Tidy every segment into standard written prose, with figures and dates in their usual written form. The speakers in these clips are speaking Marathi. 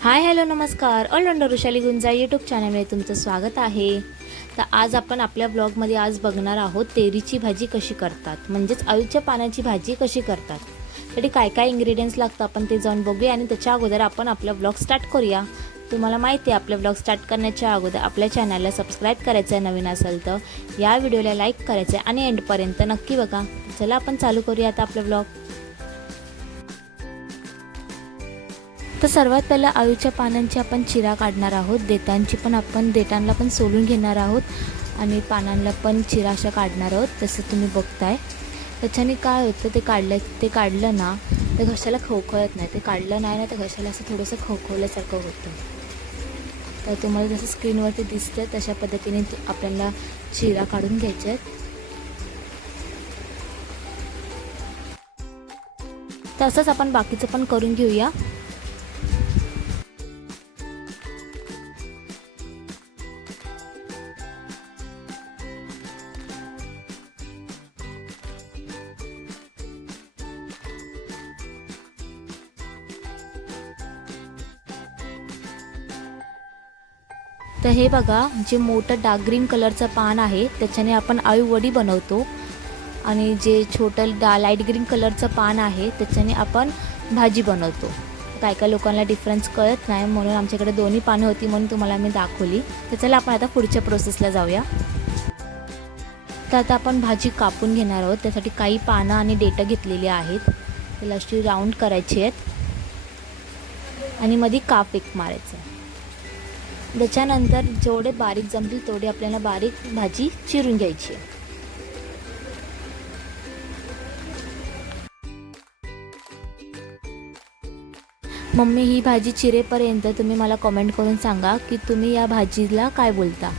हाय हॅलो नमस्कार. ऑलराऊंडर वृषाली गुंजा यूट्यूब चॅनलमध्ये तुमचं स्वागत आहे. तर आज आपण आपल्या ब्लॉगमध्ये आज बघणार आहोत तेरीची भाजी कशी करतात, म्हणजेच अळूच्या पानाची भाजी कशी करतात. त्यासाठी काय काय इन्ग्रेडियंट्स लागतात आपण ते जाऊन बघूया आणि त्याच्या अगोदर आपण आपला ब्लॉग स्टार्ट करूया. तुम्हाला माहिती आहे आपला ब्लॉग स्टार्ट करण्याच्या अगोदर आपल्या चॅनलला सबस्क्राईब करायचं आहे, नवीन असेल तर या व्हिडिओला लाईक करायचं आहे आणि एंडपर्यंत नक्की बघा. चला आपण चालू करूया आता आपला ब्लॉग. तर सर्वात पहिला अळूच्या पानांची आपण चिरा काढणार आहोत. देठांना पण सोलून घेणार आहोत आणि पानांना पण चिरा अशा काढणार आहोत. तसं तुम्ही बघताय. त्याच्याने काय होतं ते काढलं ना तर घशाला खवखवत नाही. ते काढलं नाही ना तर घशाला असं थोडंसं खवखवल्यासारखं होतं. तर तुम्हाला जसं स्क्रीनवरती दिसतं तशा पद्धतीने आपल्याला चिरा काढून घ्यायच्या आहेत. तसंच आपण बाकीचं पण करून घेऊया. तर हे बघा, जे मोठं डार्क ग्रीन कलरचं पान आहे त्याच्याने आपण आळू वडी बनवतो आणि जे छोटं लाईट ग्रीन कलरचं पान आहे त्याच्याने आपण भाजी बनवतो. काय काय लोकांना डिफरन्स कळत नाही, म्हणून आमच्याकडे दोन्ही पानं होती म्हणून तुम्हाला मी दाखवली. तर चला आपण आता पुढच्या प्रोसेसला जाऊया. तर आता आपण भाजी कापून घेणार आहोत. त्यासाठी काही पानं आणि देठं घेतलेली आहेत. त्याला अशी राऊंड करायची आहेत आणि मध्ये काप एक मारायचं. त्याच्यानंतर जेवढे बारीक जमतील तेवढे आपल्याला बारीक भाजी चिरून घ्यायची. मम्मी ही भाजी चिरेपर्यंत तुम्ही मला कमेंट करून सांगा की तुम्ही या भाजीला काय बोलता.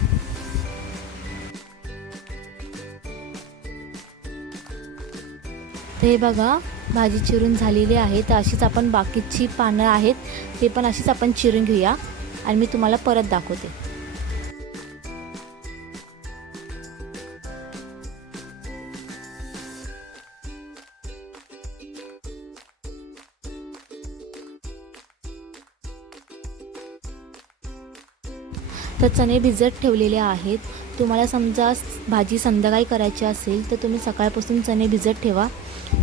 हे बघा, भाजी चिरून झालेली आहे. तर अशीच आपण बाकीची पानं आहेत ते पण अशीच आपण चिरून घेऊया आणि मी तुम्हाला परत दाखवते. तर चणे भिजत ठेवलेले आहेत. तुम्हाला समजा भाजी संध्याकाळी करायची असेल तर तुम्ही सकाळपासून चणे भिजत ठेवा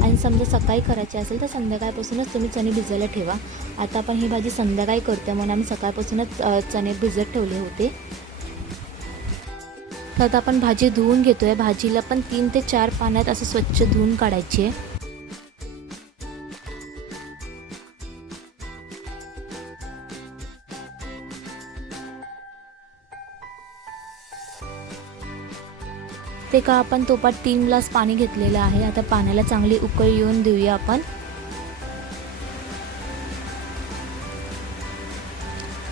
आणि समजा सकाळी करायची असेल तर संध्याकाळपासूनच तुम्ही चणे भिजायला ठेवा. आता आपण ही भाजी संध्याकाळी करतो म्हणून आम्ही सकाळपासूनच चणे भिजत ठेवले होते. तर आता आपण भाजी धुवून घेतोय. भाजीला पण 3 ते 4 पाण्यात असं स्वच्छ धुवून काढायची आहे. ते का आपण तोपात 3 ग्लास पाणी घेतलेलं आहे. आता पाण्याला चांगली उकळी येऊन देऊया आपण.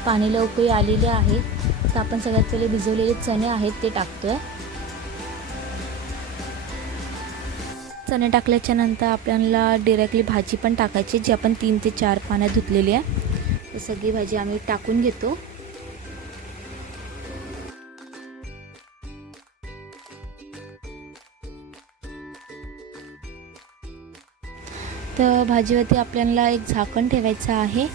पाणीला उकळी आलेली आहे. तर आपण सगळ्यात पहिले भिजवलेले चणे आहेत ते टाकतोय. चणे टाकल्याच्या नंतर आपल्याला डायरेक्टली भाजी पण टाकायची जी आपण 3 ते 4 पाण्यात धुतलेली आहे. तर सगळी भाजी आम्ही टाकून घेतो. तर भाजीवरती आपल्याला एक झाकण ठेवायचं आहे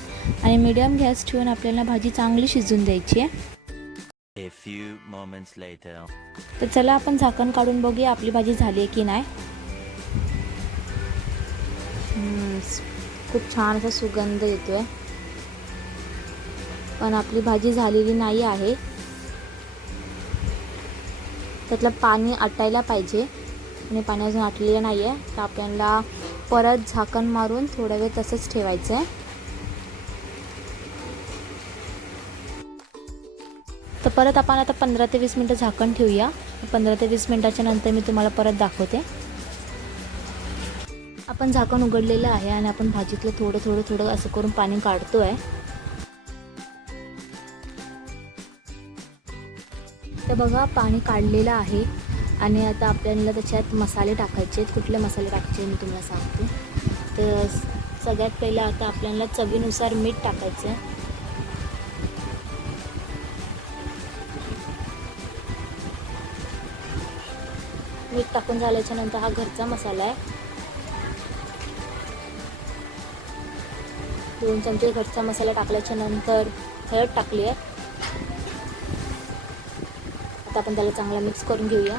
आणि मीडियम गॅस ठेवून आपल्याला भाजी चांगली शिजून द्यायची आहे. तर चला आपण झाकण काढून बघूया आपली भाजी झाली आहे की नाही. खूप छान असा सुगंध येतोय, पण आपली भाजी झालेली नाही आहे. त्यातलं पाणी आटायला पाहिजे आणि पाणी अजून आटलेलं नाही आहे. तर आपल्याला परत झाकण मारून थोडा वेळ तसंच ठेवायचं आहे. तर परत आपण आता 15 ते 20 मिनटं झाकण ठेवूया. 15 ते 20 मिनटाच्या नंतर मी तुम्हाला परत दाखवते. आपण झाकण उघडलेलं आहे आणि आपण भाजीतलं थोडं असं करून पाणी काढतोय. तर बघा, पाणी काढलेलं आहे आणि आता आपल्याला त्याच्यात मसाले टाकायचे आहेत. कुठले मसाले टाकायचे मी तुम्हाला सांगते. तर सगळ्यात पहिलं आता आपल्याला चवीनुसार मीठ टाकायचं आहे. मीठ टाकून झाल्याच्या नंतर हा घरचा मसाला आहे. 2 चमचे घरचा मसाला टाकल्याच्या नंतर हळद टाकली आहे. आता आपण त्याला चांगला मिक्स करून घेऊया.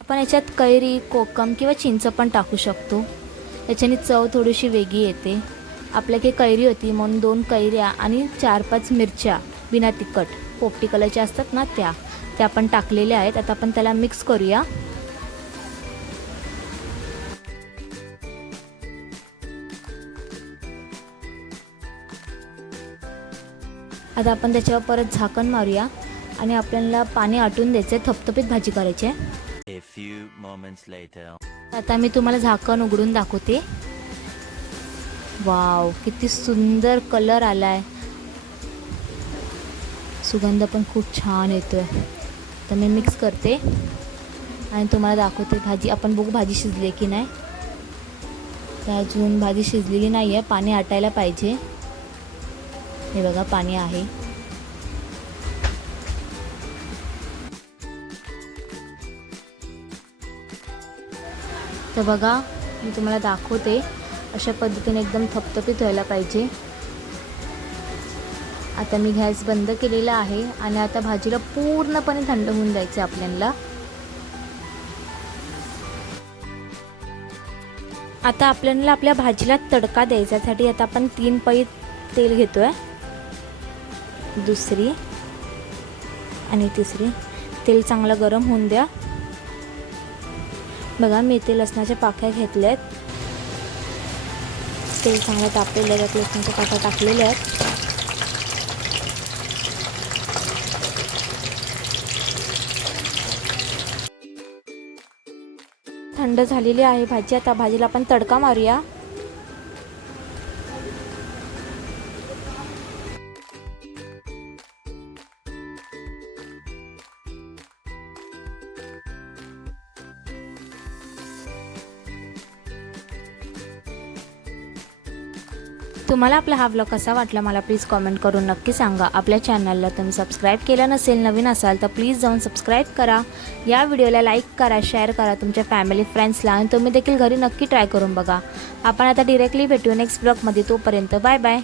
आपण याच्यात कैरी, कोकम किंवा चिंच पण टाकू शकतो. याच्याने चव थोडीशी वेगळी येते. आपल्याकडे कैरी होती म्हणून 2 कैऱ्या आणि 4-5 मिरच्या बिना तिखट पोपटी कलरच्या असतात ना त्या आपण टाकलेल्या आहेत. आता आपण त्याला मिक्स करूया. आता आपण त्याच्यावर परत झाकण मारूया आणि आपल्याला पाणी आटून द्यायचं. थपथपीत भाजी करायची आहे. आता मी तुम्हाला झाकण उघडून दाखवते. वाव, किती सुंदर कलर आलाय. सुगंध पण खूप छान येतोय. तर मी मिक्स करते आणि तुम्हाला दाखवते भाजी. आपण बघू भाजी शिजली की नाही. तर अजून भाजी शिजलेली नाही आहे, पाणी आटायला पाहिजे. हे बघा पाणी आहे. तर बघा मी तुम्हाला दाखवते, अशा पद्धतीने एकदम थपथपीत व्हायला पाहिजे. आता मी गॅस बंद केलेला आहे आणि आता भाजीला पूर्णपणे थंड होऊन द्यायचं आपल्याला. आता आपल्याला आपल्या भाजीला तडका द्यायच्यासाठी आता आपण 3 पळी तेल घेतोय. दुसरी आणि तिसरी. तेल चांगलं गरम होऊन द्या. बघा मेथी लसणाच्या पाकळ्या घेतल्यात. तेल चांगलं तापलेलं आहे. लसणाच्या पाकळ्या टाकलेल्या आहेत. थंड झालेली आहे भाजी. आता भाजीला आपण तडका मारूया. तुम्हाला आपला हा व्लॉग कसा वाटला मला प्लीज कमेंट करून नक्की सांगा. आपल्या चॅनलला तुम्ही सबस्क्राईब केलं नसेल, नवीन असाल तर प्लीज जाऊन सबस्क्राईब करा. या व्हिडिओला लाईक करा, शेअर करा तुमच्या फॅमिली फ्रेंड्सला आणि तुम्ही देखील घरी नक्की ट्राय करून बघा. आपण आता डिरेक्टली भेटू नेक्स्ट व्लॉगमध्ये. तोपर्यंत बाय बाय.